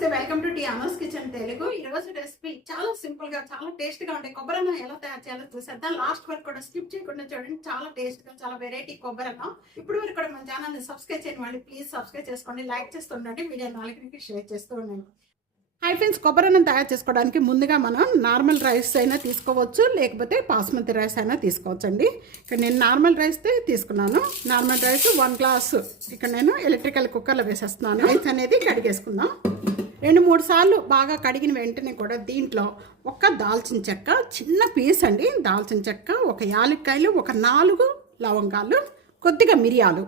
Tea Anas kitchen Telugu. ఈ రోజు recipe చాలా సింపుల్గా చాలా టేస్ట్గా ఉంటాయి. కొబ్బరి అన్నం ఎలా తయారు చేయాలో చూసేద్దాం. లాస్ట్ వరకు కూడా స్కిప్ చేయకుండా చూడండి. చాలా టేస్ట్గా చాలా వెరైటీ కొబ్బరి అన్నం. ఇప్పుడు వరకు కూడా మన ఛానల్ని సబ్స్క్రైబ్ చేయండి వాళ్ళు ప్లీజ్ సబ్స్క్రైబ్ చేసుకోండి లైక్ చేస్తూ ఉండండి వీడియో నాలుగురికి షేర్ చేస్తూ ఉండండి. హై ఫ్రెండ్స్ కొబ్బరి అన్నం తయారు చేసుకోవడానికి ముందుగా మనం నార్మల్ రైస్ అయినా తీసుకోవచ్చు లేకపోతే బాస్మతి రైస్ అయినా తీసుకోవచ్చు అండి ఇక్కడ నేను నార్మల్ రైస్ తీసుకున్నాను. నార్మల్ రైస్ వన్ గ్లాస్ ఇక్కడ నేను ఎలక్ట్రికల్ కుక్కర్లో వేసేస్తున్నాను. రైస్ అనేది కడిగేసుకుందాం. రెండు మూడు సార్లు బాగా కడిగిన వెంటనే కూడా దీంట్లో ఒక దాల్చిన చెక్క చిన్న పీస్ అండి దాల్చిన చెక్క ఒక యాలక్కాయలు ఒక నాలుగు లవంగాలు కొద్దిగా మిరియాలు.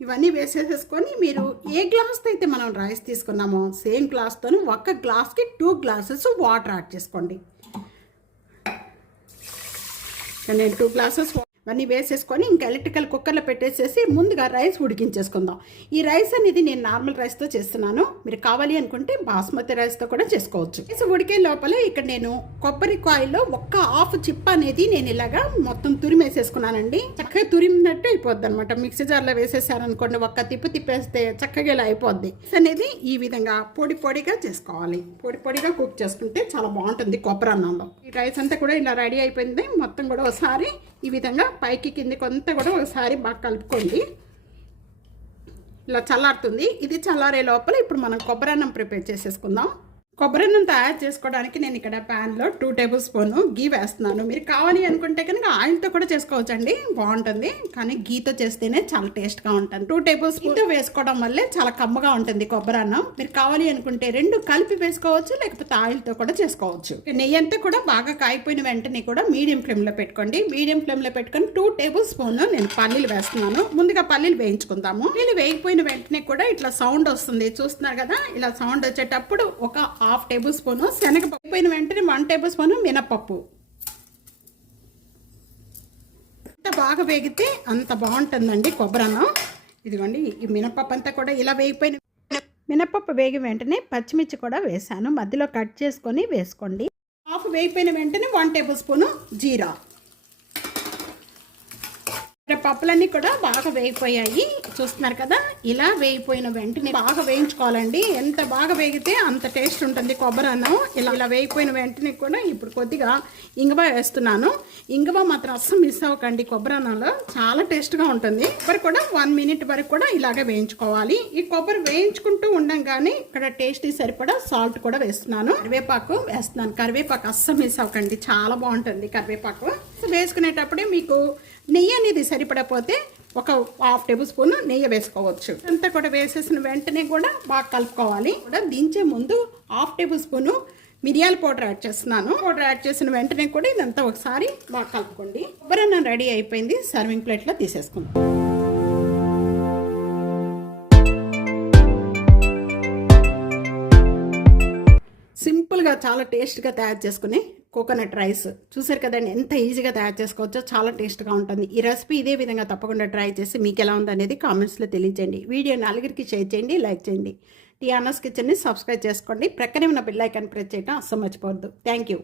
ఇవన్నీ వేసేసేసుకొని మీరు ఏ గ్లాస్తో అయితే మనం రైస్ తీసుకున్నామో సేమ్ గ్లాస్తో ఒక గ్లాస్కి టూ గ్లాసెస్ వాటర్ యాడ్ చేసుకోండి. నేను టూ గ్లాసెస్ ఇవన్నీ వేసేసుకొని ఇంకా ఎలక్ట్రికల్ కుక్కర్లో పెట్టేసేసి ముందుగా రైస్ ఉడికించేసుకుందాం. ఈ రైస్ అనేది నేను నార్మల్ రైస్తో చేస్తున్నాను. మీరు కావాలి అనుకుంటే బాస్మతి రైస్తో కూడా చేసుకోవచ్చు. రైస్ ఉడికే లోపల ఇక్కడ నేను కొబ్బరి కొబ్బరికాయలో ఒక్క హాఫ్ చిప్ అనేది నేను ఇలాగా మొత్తం తురిమేసేసుకున్నానండి. చక్కగా తురిమినట్టు అయిపోద్ది అనమాట మిక్సీ జార్లో వేసేసారనుకోండి ఒక్క తిప్పు తిప్పేస్తే చక్కగా ఇలా అయిపోద్ది. అనేది ఈ విధంగా పొడి పొడిగా చేసుకోవాలి. పొడి పొడిగా కుక్ చేసుకుంటే చాలా బాగుంటుంది కొబ్బరి అన్నంలో. ఈ రైస్ అంతా కూడా ఇలా రెడీ అయిపోయింది. మొత్తం కూడా ఒకసారి ఈ విధంగా పైకి కింది కొంత కూడా ఒకసారి బాగా కలుపుకోండి. ఇలా చల్లారుతుంది. ఇది చల్లారే లోపల ఇప్పుడు మనం కొబ్బరి అన్నం ప్రిపేర్ చేసేసుకుందాం. కొబ్బరి అన్నం తయారు చేసుకోవడానికి నేను ఇక్కడ ప్యాన్లో టూ టేబుల్ స్పూన్ గీ వేస్తున్నాను. మీరు కావాలి అనుకుంటే కనుక ఆయిల్తో కూడా చేసుకోవచ్చండి. బాగుంటుంది. కానీ గీతో చేస్తేనే చాలా టేస్ట్గా ఉంటుంది. టూ టేబుల్ స్పూన్తో వేసుకోవడం వల్లే చాలా కమ్మగా ఉంటుంది కొబ్బరి అన్నం మీరు కావాలి అనుకుంటే రెండు కలిపి వేసుకోవచ్చు లేకపోతే ఆయిల్తో కూడా చేసుకోవచ్చు. నెయ్యి అంతా కూడా బాగా కాయిపోయిన వెంటనే కూడా మీడియం ఫ్లేమ్లో పెట్టుకోండి. మీడియం ఫ్లేమ్లో పెట్టుకొని టూ టేబుల్ స్పూన్ నేను పల్లీలు వేస్తున్నాను. ముందుగా పల్లీలు వేయించుకుందాము. పల్లీలు వేగిపోయిన వెంటనే కూడా ఇట్లా సౌండ్ వస్తుంది. చూస్తున్నారు కదా? ఇలా సౌండ్ వచ్చేటప్పుడు ఒక హాఫ్ టేబుల్ స్పూన్ శనగపప్పు. పోయిన వెంటనే వన్ టేబుల్ స్పూన్ మినపప్పు ఎంత బాగా వేగితే అంత బాగుంటుందండి కొబ్బరన్నం. ఇదిగోండి ఈ మినపప్పు అంతా కూడా ఇలా వేగిపోయిన మినపప్పు వేగి వెంటనే పచ్చిమిర్చి కూడా వేసాను. మధ్యలో కట్ చేసుకొని వేసుకోండి. హాఫ్ వేగిపోయిన వెంటనే వన్ టేబుల్ స్పూను జీరా. పప్పులన్నీ కూడా బాగా వేగిపోయాయి. చూస్తున్నారు కదా? ఇలా వేగిపోయిన వెంటనే బాగా వేయించుకోవాలండి. ఎంత బాగా వేగితే అంత టేస్ట్ ఉంటుంది కొబ్బరి అన్నం. ఇలా ఇలా వేగిపోయిన వెంటనే కూడా ఇప్పుడు కొద్దిగా ఇంగువ వేస్తున్నాను. ఇంగువ మాత్రం అస్సలు మిస్ అవ్వకండి. కొబ్బరి అన్నంలో చాలా టేస్ట్గా ఉంటుంది. కొబ్బరి కూడా వన్ మినిట్ వరకు కూడా ఇలాగే వేయించుకోవాలి. ఈ కొబ్బరి వేయించుకుంటూ ఉండంగానే ఇక్కడ టేస్ట్ సరిపడా సాల్ట్ కూడా వేస్తున్నాను. కరివేపాకు వేస్తున్నాను. కరివేపాకు అస్సలు మిస్ అవ్వకండి. చాలా బాగుంటుంది కరివేపాకు. వేసుకునేటప్పుడే మీకు నెయ్యి అనేది సరి సరిపడపోతే ఒక హాఫ్ టేబుల్ స్పూన్ నెయ్యి వేసుకోవచ్చు. అంతా కూడా వేసేసిన వెంటనే కూడా బాగా కలుపుకోవాలి. కూడా దించే ముందు హాఫ్ టేబుల్ స్పూన్ మిరియాల పౌడర్ యాడ్ చేస్తున్నాను. పౌడర్ యాడ్ చేసిన వెంటనే కూడా ఇదంతా ఒకసారి బాగా కలుపుకోండి. కొబ్బరి రెడీ అయిపోయింది. సర్వింగ్ ప్లేట్లో తీసేసుకుందాం. సింపుల్గా చాలా టేస్ట్గా తయారు చేసుకుని కోకోనట్ రైస్. చూసారు కదండి ఎంత ఈజీగా తయారు చేసుకోవచ్చో చాలా టేస్ట్గా ఉంటుంది. ఈ రెసిపీ ఇదే విధంగా తప్పకుండా ట్రై చేసి మీకు ఎలా ఉందనేది కామెంట్స్లో తెలియజేయండి వీడియో నలుగురికి షేర్ చేయండి లైక్ చేయండి. టీఆర్ఎస్ కిచెన్ని సబ్స్క్రైబ్ చేసుకోండి. ప్రక్కనే ఉన్న బిల్ ఐకాన్ ప్రెస్ చేయడం అస్సలు మర్చిపోవద్దు. Thank you.